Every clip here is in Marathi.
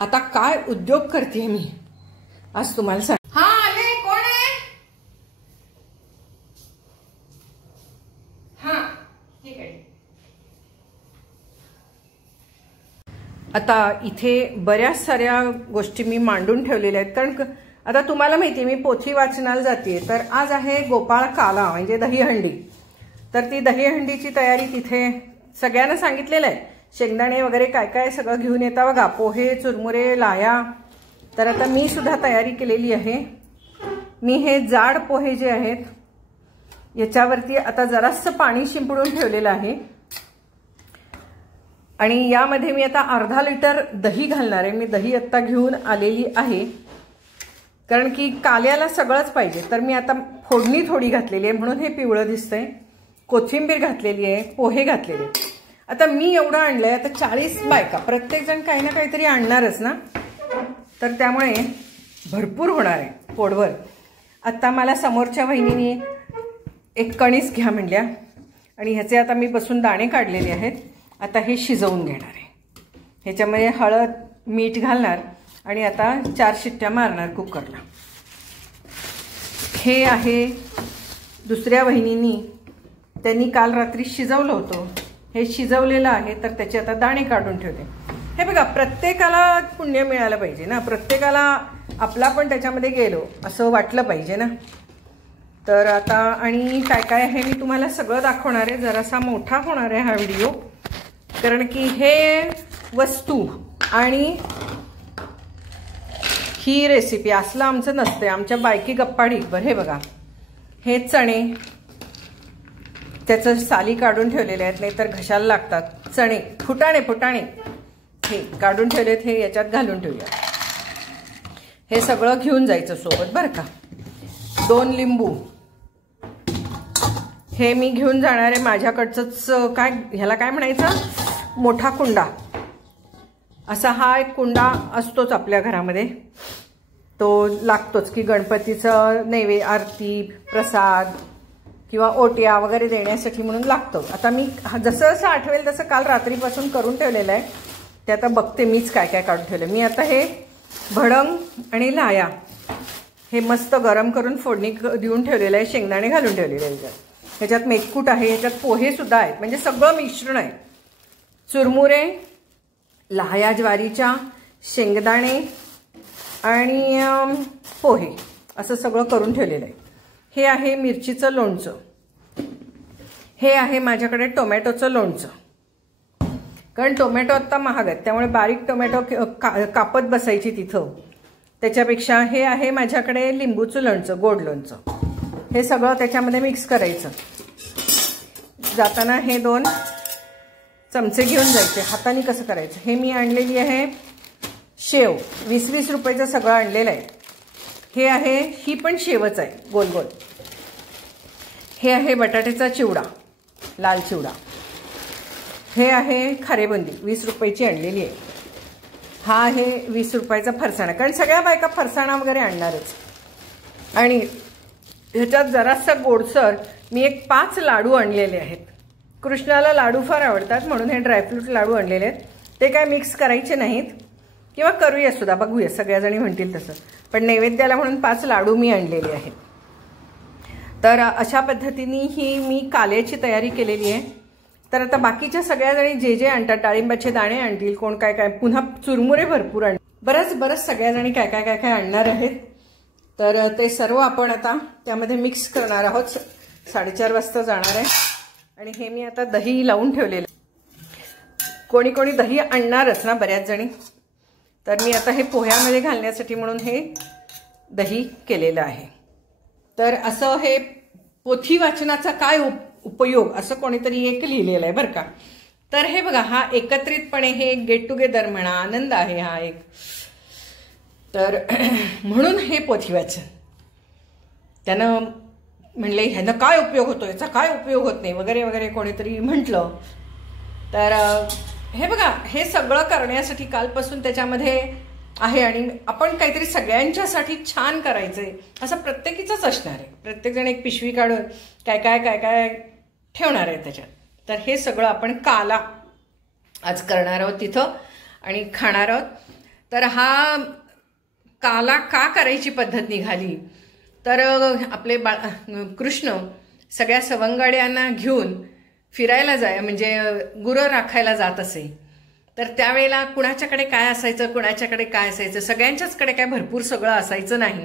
आता काय उद्योग करते मी आज तुम्हाला सांग। हा आले, कोण आहे? हा ठीक आहे। आता इथे बऱ्याच साऱ्या गोष्टी मी मांडून ठेवलेल्या आहेत, कारण आता तुम्हाला माहिती मी पोथी वाचनाला जाते। तर आज आहे गोपाळ काला म्हणजे दहीहंडी। तर ती दहीहंडीची तयारी तिथे सगळ्यांना सांगितलेलं आहे। शेंगदाणे वगैरे काय काय सगळं घेऊन येता बघा, पोहे, चुरमुरे, लाया। तर आता मी सुद्धा तयारी केलेली आहे। मी हे जाड पोहे जे आहेत याच्यावरती आता जरासं पाणी शिंपडून ठेवलेलं आहे आणि यामध्ये मी आता अर्धा लिटर दही घालणार आहे। मी दही आता घेऊन आलेली आहे, कारण की काल्याला सगळंच पाहिजे। तर मी आता फोडणी थोडी घातलेली आहे म्हणून हे पिवळं दिसतंय। कोथिंबीर घातलेली आहे, पोहे घातलेले। आता मी एवढं आणलंय, आता 40 बायका, प्रत्येक जण काही ना काहीतरी आणणारच ना, तर त्यामुळे भरपूर होणार आहे पोटभर। आता मला समोरच्या वहिनीने एक कणीस घ्या म्हणल्या आणि ह्याचे आता मी बसून दाणे काढलेले आहेत। आता हे शिजवून घेणार आहे। ह्याच्यामध्ये हळद मीठ घालणार आणि आता 4 शिट्ट्या मारणार कुकरला। हे आहे दुसऱ्या वहिनींनी, त्यांनी काल रात्री शिजवलं होतं, हे शिजवलेलं आहे। तर त्याचे आता दाणे काढून ठेवते। हे बघा, प्रत्येकाला पुण्य मिळालं पाहिजे ना, प्रत्येकाला आपला पण त्याच्यामध्ये गेलो असं वाटलं पाहिजे ना। तर आता आणि काय काय आहे मी तुम्हाला सगळं दाखवणार आहे। जरासा मोठा होणार आहे हा व्हिडिओ, कारण की हे वस्तू आणि ही रेसिपी असलं आमचं नसते। आमच्या बायकी गप्पाडी बरं। हे बघा, हे चणे त्याचं साली काढून ठेवलेले आहेत, नाहीतर घशाला लागतात। चणे फुटाणे हे काढून ठेवलेत, हे याच्यात घालून ठेवले। हे सगळं घेऊन जायचं सोबत बरं का। 2 लिंबू हे मी घेऊन जाणार आहे। माझ्याकडचंच काय ह्याला काय म्हणायचं, मोठा कुंडा असा हा एक कुंडा असतोच आपल्या घरामध्ये, तो लागतोच की गणपतीचं नैवेद्य, आरती, प्रसाद किंवा ओट्या वगैरे देण्यासाठी म्हणून लागतो। आता मी जसं जसं आठवेल तसं काल रात्रीपासून करून ठेवलेलं आहे। ते आता बघते मीच काय काय काढून ठेवलं। मी आता हे भडंग आणि लाया हे मस्त गरम करून फोडणी देऊन ठेवलेलं आहे, शेंगदाणे घालून ठेवलेले आहे। ह्याच्यात मेथकूट आहे, ह्याच्यात पोहे सुद्धा आहेत, म्हणजे सगळं मिश्रण आहे। चुरमुरे, लाह्या ज्वारीच्या, शेंगदाणे आणि पोहे असं सगळं करून ठेवलेलं आहे। हे आहे मिरचीचं लोणचं, हे आहे माझ्याकडे टोमॅटोचं लोणचं, कारण टोमॅटो आता महाग आहेत त्यामुळे बारीक टोमॅटो कापत बसायची तिथं, त्याच्यापेक्षा हे आहे माझ्याकडे लिंबूचं लोणचं, गोड लोणचं। हे सगळं त्याच्यामध्ये मिक्स करायचं। जाताना हे 2 चमचे घेऊन जायचे। हाताने कसं करायचं, हे मी आणलेली आहे शेव, 20-20 रुपयाचं सगळं आणलेलं आहे। हे आहे, ही पण शेवच आहे गोल गोल। हे आहे बटाट्याचा चिवडा, लाल चिवडा। हे आहे खारेबुंदी, 20 रुपयाची आणलेली आहे। हा आहे 20 रुपयाचा फरसाणा, कारण सगळ्या बायका फरसाणा वगैरे आणणारच। आणि ह्याच्यात जरासा गोडसर मी एक 5 लाडू आणलेले आहेत। कृष्णाला लाडू फार आवडतात म्हणून हे ड्रायफ्रूट लाडू आणलेले आहेत। ते काय मिक्स करायचे नाहीत, किंवा करूया सुद्धा, बघूया सगळ्याजणी म्हणतील तसं, पण नैवेद्याला म्हणून 5 लाडू मी आणलेले आहेत। तर अशा पद्धतीने ही मी काल्याची तयारी केलेली आहे। तर आता बाकीच्या सगळ्याजणी जे जे आणतात, डाळिंबाचे दाणे आणतील, कोण काय काय, पुन्हा चुरमुरे भरपूर आण, बरंच सगळ्याजणी काय काय काय काय आणणार आहेत। तर ते सर्व आपण आता त्यामध्ये मिक्स करणार आहोत। 4:30 वाजता जाणार आहे। आणि हे मी आता दही लावून ठेवलेलं, कोणी कोणी दही आणणारच ना बऱ्याच जणी, तर मी आता हे पोह्यामध्ये घालण्यासाठी म्हणून हे दही केलेलं आहे। तर असं हे पोथी वाचनाचा काय उपयोग असं कोणीतरी एक लिहिलेलं आहे बरं का। तर हे बघा, हा एकत्रितपणे हे गेट टुगेदर म्हणा, आनंद आहे हा एक। तर म्हणून हे पोथी वाचन, त्यानं म्हणले ह्यानं काय उपयोग होतो, याचा काय उपयोग होत नाही वगैरे वगैरे कोणीतरी म्हटलं। तर हे बघा, हे सगळं करण्यासाठी कालपासून त्याच्यामध्ये आहे। आणि आपण काहीतरी सगळ्यांच्यासाठी छान करायचंय असं प्रत्येकीचंच असणार आहे। प्रत्येकजण एक पिशवी काढून काय काय काय काय ठेवणार आहे त्याच्यात। तर हे सगळं आपण काला आज करणार आहोत तिथं आणि खाणार आहोत। तर हा काला का करायची पद्धत निघाली, तर आपले कृष्ण सगळ्या सवंगड्यांना घेऊन फिरायला म्हणजे गुरं राखायला जात असे. तर त्यावेळेला कुणाच्याकडे काय असायचं, कुणाच्याकडे काय असायचं, सगळ्यांच्याचकडे काय भरपूर सगळं असायचं नाही.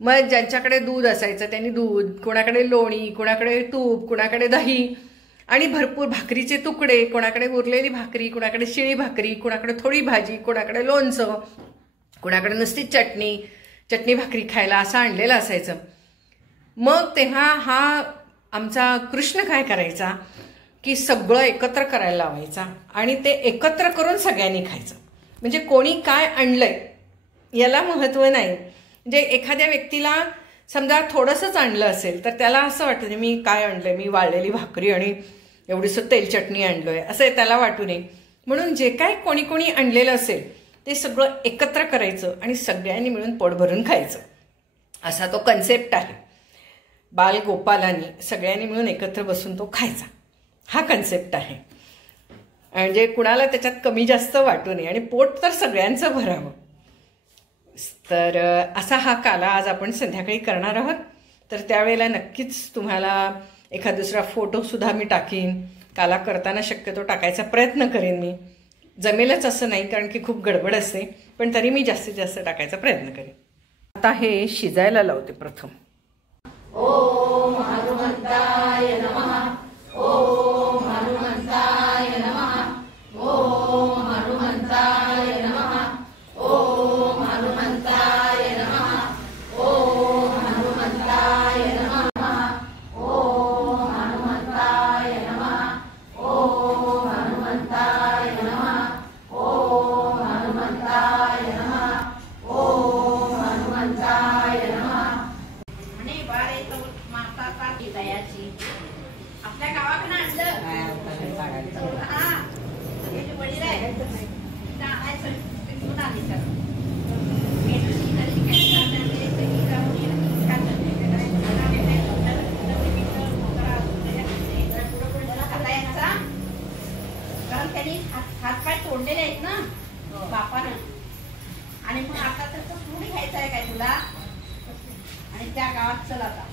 मग ज्यांच्याकडे दूध असायचं त्यांनी दूध, कुणाकडे लोणी, कुणाकडे तूप, कुणाकडे दही आणि भरपूर भाकरीचे तुकडे, कुणाकडे उरलेली भाकरी, कुणाकडे शिळी भाकरी, कुणाकडे थोडी भाजी, कुणाकडे लोणचं, कुणाकडे नुसती चटणी भाकरी खायला असं आणलेलं असायचं. मग तेव्हा हा आमचा कृष्ण काय करायचा की सगळं एकत्र करायला लावायचा आणि ते एकत्र करून सगळ्यांनी खायचं. म्हणजे कोणी काय आणलंय याला महत्त्व नाही. म्हणजे एखाद्या व्यक्तीला समजा थोडंसंच आणलं असेल तर त्याला असं वाटतं मी काय आणलंय, मी वाळलेली भाकरी आणि एवढीसं तेल चटणी आणलोय असं त्याला वाटू नये. म्हणून जे काय कोणी कोणी आणलेलं असेल ते सगळं एकत्र करायचं आणि सगळ्यांनी मिळून पोट भरून खायचं, असा तो कन्सेप्ट आहे. बालगोपालांनी सगळ्यांनी मिळून एकत्र बसून तो खायचा, हा कन्सेप्ट आहे. म्हणजे कुणाला त्याच्यात कमी जास्त वाटू नये आणि पोट तर सगळ्यांचं भरावं. तर असा हा काला आज आपण संध्याकाळी करणार आहोत. तर त्यावेळेला नक्कीच तुम्हाला एखाद दुसरा फोटोसुद्धा मी टाकीन. काला करताना शक्यतो टाकायचा प्रयत्न करेन. मी जमेलच असं नाही कारण की खूप गडबड असते, पण तरी मी जास्तीत जास्त टाकायचा प्रयत्न करेन. आता हे शिजायला लावते प्रथम. ओम हनुमंताय नमः. ओम हनुमंताय नमः. ओम हनुमंताय नमः. ओम हनुमंताय नमः. ओम हनुमंताय नमः. ओम हनुमंताय नमः. ओम हनुमंताय नमः. ओम हनुमंताय नमः. ओम हनुमंताय नमः. आणि बारे तो माता का दयाची आपल्या गावाकडे आणलं हा हे जे वडील आहे त्या आणायचं ते घेऊन आली तर कारण त्यांनी हातपाय तोडलेले आहेत ना बापानं. आणि मग आता त्याचं पुढे घ्यायचं आहे काय तुला. आणि त्या गावात चल आता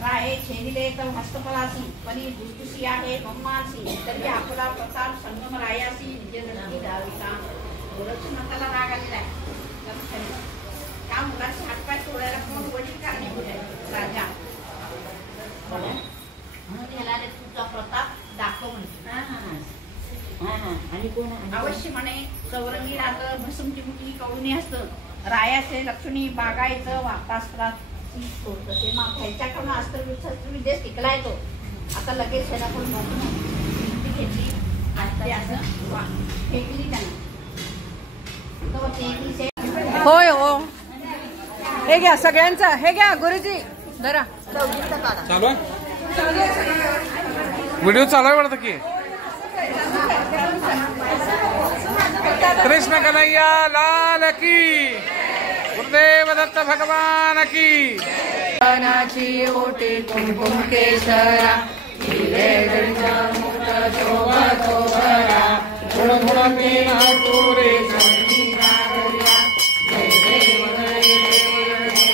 राहे छेदिले तर हस्तफलासी पनी दुसुसी आहे मम्मासी तरी आपला प्रताप संगम रायासी निजे नक्की दाविका. गोरक्षनाथाला राग आलेला आहे. त्या मुलाचे हातपाय तोडायला कोण वडील कारणीभूत आहे राजा म्हणून ह्याला तुझा प्रताप दाखव म्हणते. आणि कोण अवश्य म्हणे चौरंगी राहतं भसम चिमुटी कवळुनी असतं. रायाचे लक्ष्मी बागायचं वातास्त्रात ते मग ह्याच्याकडून अस्त्रविद्या शिकलाय तो. आता लगेच ह्याला पण बघून घेतली आणि असं फेकली त्यानं. होय हो, हे घ्या सगळ्यांचा, हे घ्या गुरुजी धरा. चालू आहे व्हिडिओ चालू आहे वाटतं की. कृष्ण कन्हैया लाल की, गुरुदेव दत्त भगवान की. नाची ओटे कुमकुम केशरा हिरे गंजा मुक्त शोभा शोभरा गुण गुण के नाटोरे जय देव जय देव जय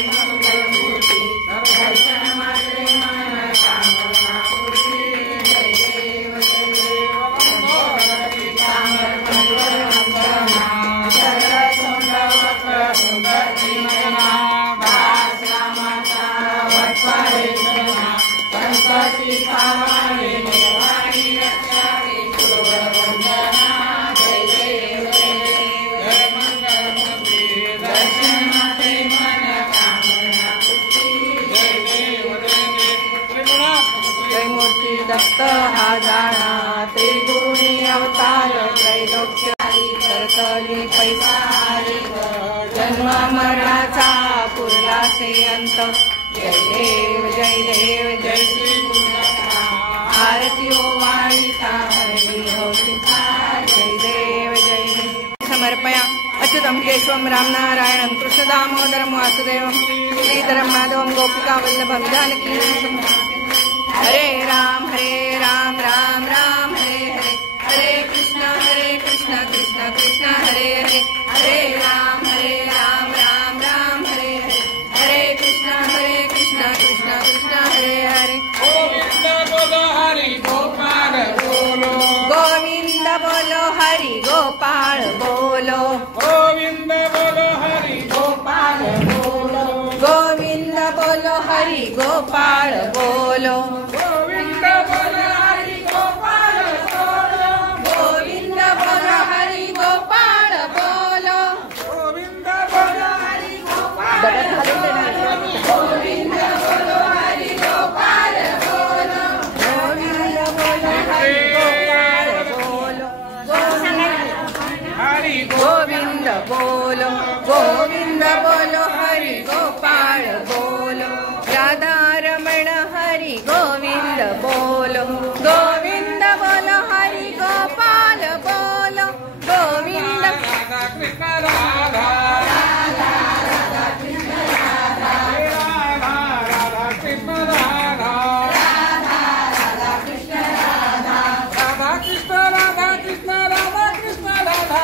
मंगलमूर्ती दर्शन मात्रे मन कामना पूर्ती. जय देव जय देव भगवती कामर मंगल वंदना सरळ सुंदर सुंदर नयना दास रामाचा वटवारे जना संतती पावारे देवानी रक्षावे वंदना. जय देव जय देव जय मंगलमूर्ती दर्शन माते मन कामना पूर्ती. जय देव जय देव जय मूर्ती दत्त हा जाणा त्रिगुणी अवतार त्रैलोक्यारी करतली पैसारी जन्म मरणाचा पुरला से अंत. जय देव जय देव जय श्री आरती वाणिता हरी होतिका. जय देव जय देव समर्पया अच्युतम केशवम राम नारायणम कृष्ण दामोदरम वासुदेवम श्रीधरम माधवम गोपिका वल्लभम जानकी. हरे राम राम राम हरे हरे. हरे कृष्ण कृष्ण हरे हरे, हरे राम राम राम हरे हरे, हरे कृष्ण कृष्ण कृष्ण हरे हरे। गोविंद बोलो हरि गोपाल बोलो, गोविंद बोलो हरि गोपाल बोलो, गोविंद बोलो हरि गोपाल बोलो, गोविंद बोलो हरि गोपाल बोलो, गोविंद बोलो हरि गोपाल बोलो, गोविंद बोलो हरि गोपाल बोलो, गोविंद बोलो हरि गोपाल गोविंद बोलो हरि गोपाल बोलो, गोविंद बोलो हरि गोपाल बोलो, हरि गोविंद बोलो, गोविंद बोलो हरि गोपाल बोलो, राधा रमण हरि गोविंद बोलो, गोविंद बोलो हरि गोपाल बोलो, गोविंद राधा कृष्ण राधा राधा कृष्ण राधा राधा कृष्ण राधा राधा कृष्ण राधा कृष्ण राधा कृष्ण राधा कृष्ण राधा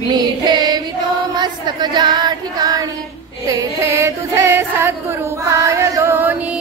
मीठे वितो मस्तक ज्या ठिकाणी, तेथे तुझे सद्गुरु पाय दोनी।